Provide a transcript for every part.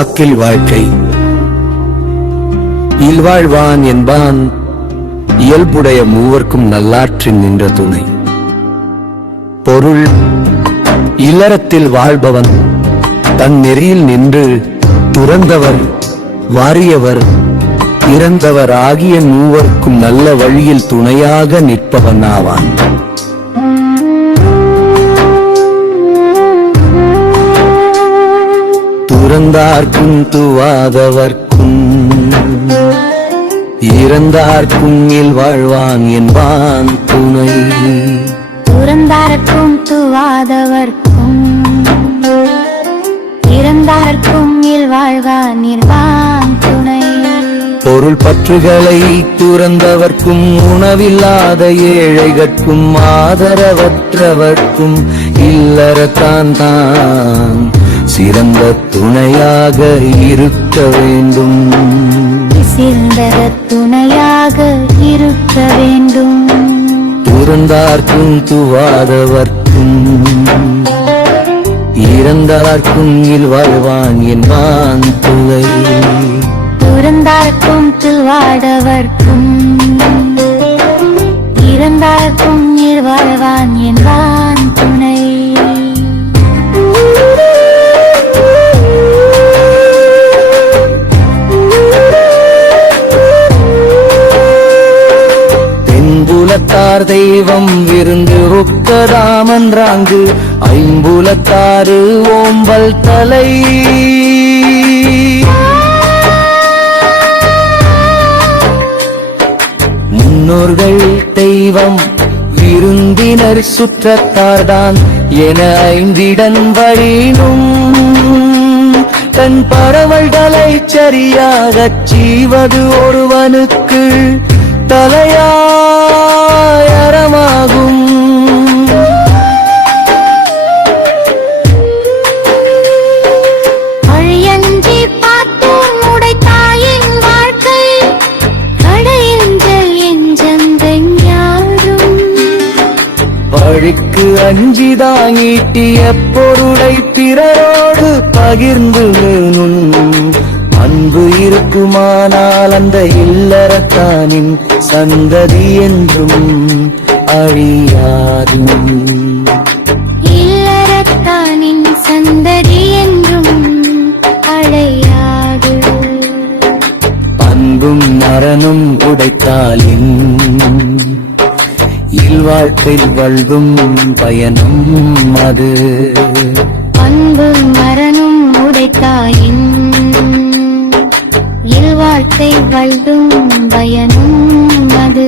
சாக்கில் வாழ்க்கை. இல்வாழ்வான் என்பான் இயல்புடைய மூவர்க்கும் நல்லாற்றின் நின்ற துணை. பொருள் இல்லறத்தில் வாழ்பவன் தன் நெறியில் நின்று துறந்தவர் வாரியவர் இறந்தவர் ஆகிய மூவர்க்கும் நல்ல வழியில் துணையாக நிற்பவன் ஆவான். துறந்தார்க்கும் துவாதவர்க்கும் இறந்தார்க்கும் இல்வாழ்வான் என்பான் துணை. துறந்தார்க்கும் துவாதவர்க்கும் இறந்தார்க்கும் இல்வாழ்வான் என்பான் துணை. பொருள் பற்றுகளை துறந்தவர்க்கும் உணவில்லாத ஏழைகட்கும் ஆதரவற்றவர்க்கும் இல்லறத்தான் தான் சிறந்த துணையாக இருக்க வேண்டும். சிறந்த துணையாக இருக்க வேண்டும். துறந்தார்க்கும் துவாதவர்க்கும் இறந்தார்க்கும் இல்வாழ்வான் என்பான் துணை. துறந்தார்க்கும் துவாதவர்க்கும் இறந்தார்க்கும் இல்வாழ்வான் என்பான் துணை. தென்புலத்தார் தெய்வம் விருந்து ஒக்கதாமன்றாங்கு ஐம்புலத்தாறு ஓம்பல் தலை. முன்னோர்கள் தெய்வம் விருந்தினர் சுற்றத்தார்தான் என ஐந்திடன் வழினும் தன் பரவல்களை சரியாகச் செய்வது ஒருவனுக்கு தலையாயரமாகும். அழியஞ்சி பார்த்தோம் உடைத்தாயின் வாழ்க்கை கடையஞ்சல் எஞ்சந்தெஞ்ஞாரும். பழிக்கு அஞ்சி தாங்கிட்டிய பொருளை பிறரோடு பகிர்ந்து அன்பு இருக்குமானால் அந்த இல்லறத்தானின் சந்ததி என்றும் அழியாது. இல்லறத்தானின் சந்ததி என்றும் அழியாது. அன்பும் மரணும் உடைத்தாலின் இல்வாழ்க்கையில் வல்கும் பயனும் அது. அன்பும் மரணும் உடைத்தாயின் இல்வாழ்க்கை வல்கும் பயனும் அது.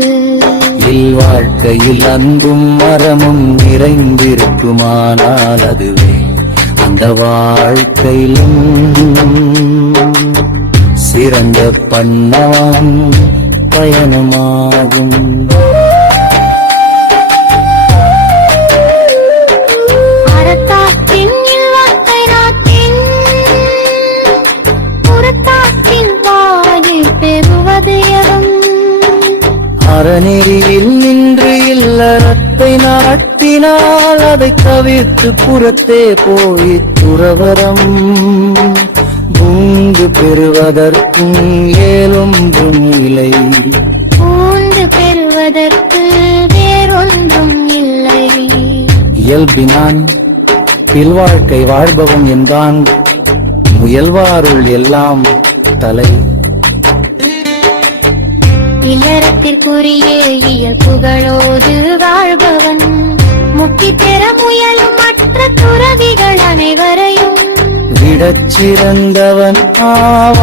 இல்வாழ்க்கையில் அன்பும் மரமும் நிறைந்திருக்குமானால் அதுவே அந்த வாழ்க்கையிலும் சிறந்த பண்ணவான் பயணமாகும். அறத்தாற்றின் இல்வாழ்க்கை நாட்டின் புறத்தாற்றில் வாழி பெறுவது எவன். அறநெறியில் நின்று இல்லறத்தை நாட்டினால் அதை தவிர்த்து புறத்தே போய் துறவரம் பூந்து பெறுவதற்கும் ஏலொன்றும் இல்லை. பூந்து பெறுவதற்கு வேறொன்றும் இல்லை. இயல்பினான் இல்வாழ்க்கை வாழ்பவன் என்றான் முயல்வாருள் எல்லாம் தலை. இல்லறத்திற்குரிய இயல்புகளோடு வாழ்பவன் முக்தி பெற முயலும் மற்ற துறவிகள் அனைவரையும் விடச் சிறந்தவன் ஆவான்.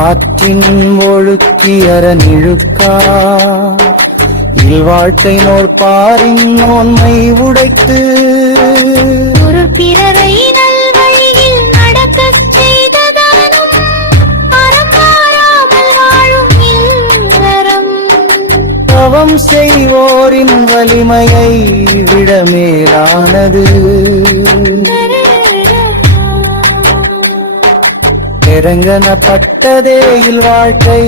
ஆற்றின் ஒழுக்கி அறநிழுக்கா இல்வாழ்க்கை நோற்பாரின் நோன்மை உடைத்து பிறரை நல்வழியில் நடக்கச் செய்ததானும் அறம் மாறாமல் வாழும் இல்லறம். தவம் செய்வோரின் வலிமையை விட மேலானது. இறங்கனப்பட்டதே இல்வாழ்க்கை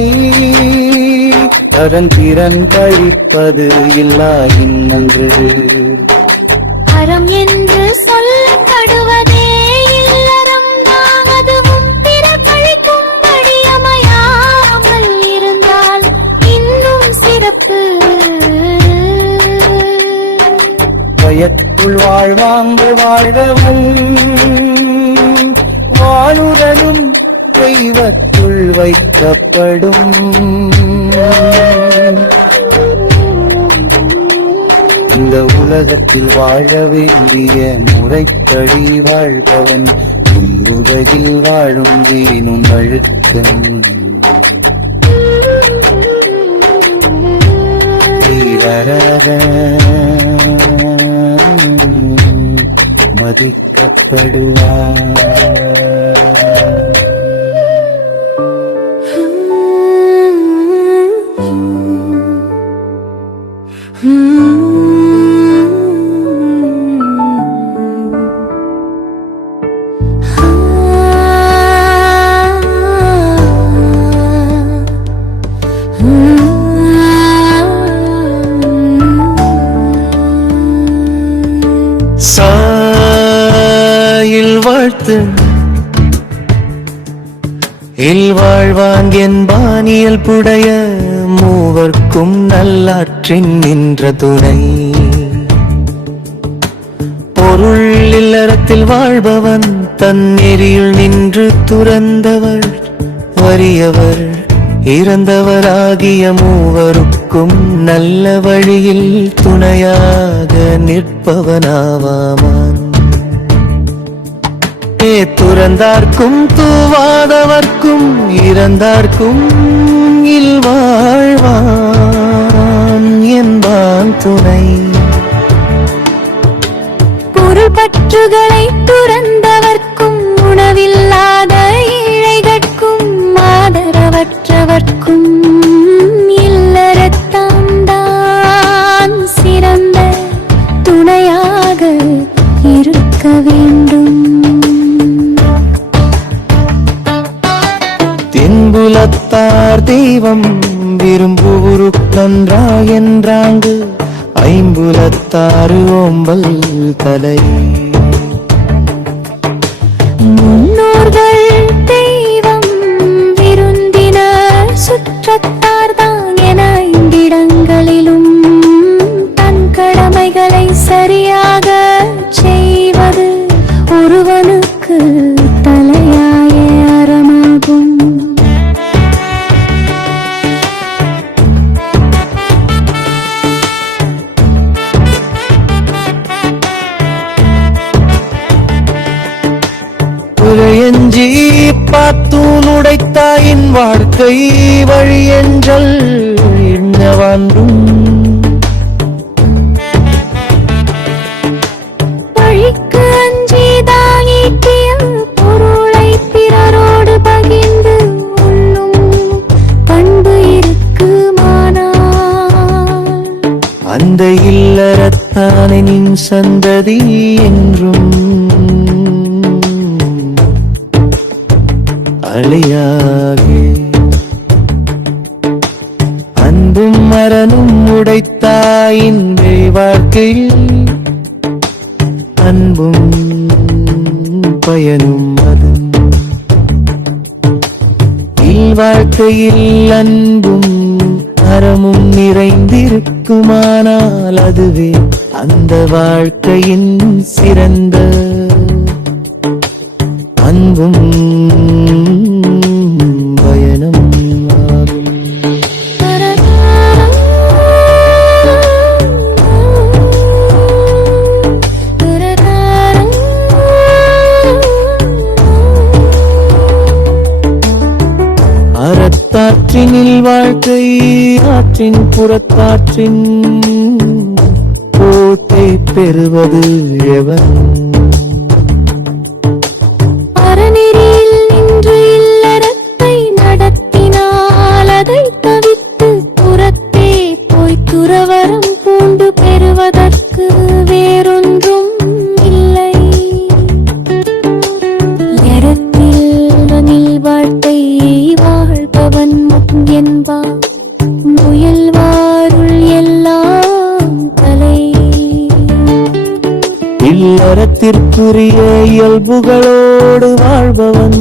அதன் கழிப்பது இல்லா இன்னன்று. அறம் என்று சொல்லப்படுவதே இல்லறம் தான், அதுவும் பிறர் கழிக்கும்படி அமையாமல் இருந்தால் இன்னும் சிறப்பு. பயத்துள் வாழ்வாங்கு வாழ்கவும் வாழுடனும் தெய்வத்துள் வைக்கப்படும். இந்த உலகத்தில் வாழ வேண்டிய முறைப்படி வாழ்பவன் உலகில் வாழும் வீணும் அழுக்கன். மதிக்கப்படுவார். சாயில் வாழ்த்து இல்வாழ்வான் என்பான் இயல்புடைய மூவர்க்கும் நல்லாற்றின் நின்ற துணை. பொருள் இல்லறத்தில் வாழ்பவன் தன் நெறியுள் நின்று துறந்தவர் வறியவர் இறந்தவராகிய மூவருக்கும் நல்ல வழியில் துணையாக நிற்பவனாவான். துறந்தார்க்கும் தூவாதவர்க்கும் இறந்தார்க்கும் இல்வாழ்வான் என்பான் துணை. பொருள் பற்றுகளை துறந்தவர்க்கும் உணவில்லாத ஏழைகட்கும் ஆதரவற்றவர்க்கும் இல்லறத்தான் தான் சிறந்த துணையாக இருக்க வேண்டும். தென்புலத்தார் தெய்வம் விரும்புவுரு நன்றாய் என்றாங்கு ஐம்புலத்தாறு ஓம்பல் தலை. முன்னோர்கள் தெய்வம் விருந்தினர் சுற்றத்தார் தான் என ஐந்திடங்களிலும் தன் கடமைகளை சரியாக செய்வது ஒருவனுக்கு தலையாய அறமாகும். எஞ்சி பார்த்தூன் உடைத்தாயின் வாழ்க்கை வழியென்றல் எண்ணவாண்டும். வழிக்கு அஞ்சிதான் ஈட்டிய பொருளை பிறரோடு பகிர்ந்து உண்ணும் பண்பு இருக்குமானால் அந்த இல்லறத்தானே நின் சந்ததி என்றும் அழியாகே. அன்பும் மரனும் உடைத்தாயின் வாழ்க்கையில் அன்பும் பயனும் அது. இல்வாழ்க்கையில் அன்பும் அறமும் நிறைந்திருக்குமானால் அதுவே அந்த வாழ்க்கையின் சிறந்த அன்பும் பயனும் ஆகும். அறத்தாற்றினில் வாழ்க்கை ஆற்றின் புறத்தாற்றின் போட்டை பெறுவது எவன்? அறநெறியில் நின்று இல்லறத்தை நடத்தினால் அதை தவித்து புறத்தே போய் துறவரம் பூண்டு பெறுவதற்கு வேறொன்றும் இல்லை. எரத்தில் வாழ்க்கை வாழ்பவன் என்பான் முக்திக்குரிய இயல்புகளோடு வாழ்பவன்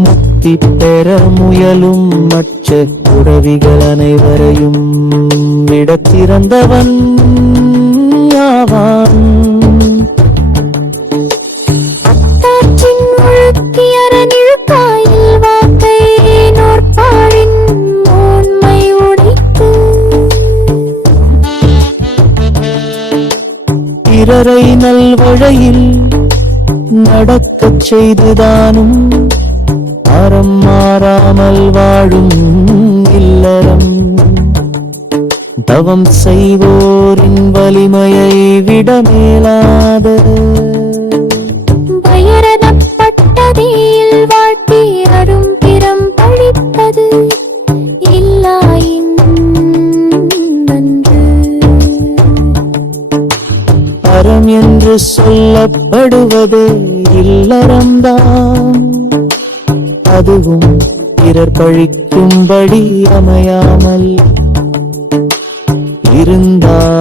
முக்தி பெற முயலும் மற்ற குறவிகள் அனைவரையும் விட சிறந்தவன் ஆவான். அத்தாற்றின் ஒழுக்கி அறநிழுக்காயில் வாக்கை நோற்பாழின் ஓன்மை உடைத்து பிறரை நல்வழியில் நடக்கச் செய்துதானும் அறம் மாறாமல் வாழும் இல்லறம் தவம் செய்வோரின் வலிமையை விட மேலாத பயரதப்பட்டதில் வாழ்த்தி அரும் பிறம் பழிப்பது இல்லாயின்று அறம் என்று சொல்லப்படுவது இல்லறம்தான். அதுவும் பிறர் பழிக்கும்படி அமையாமல் இருந்தால்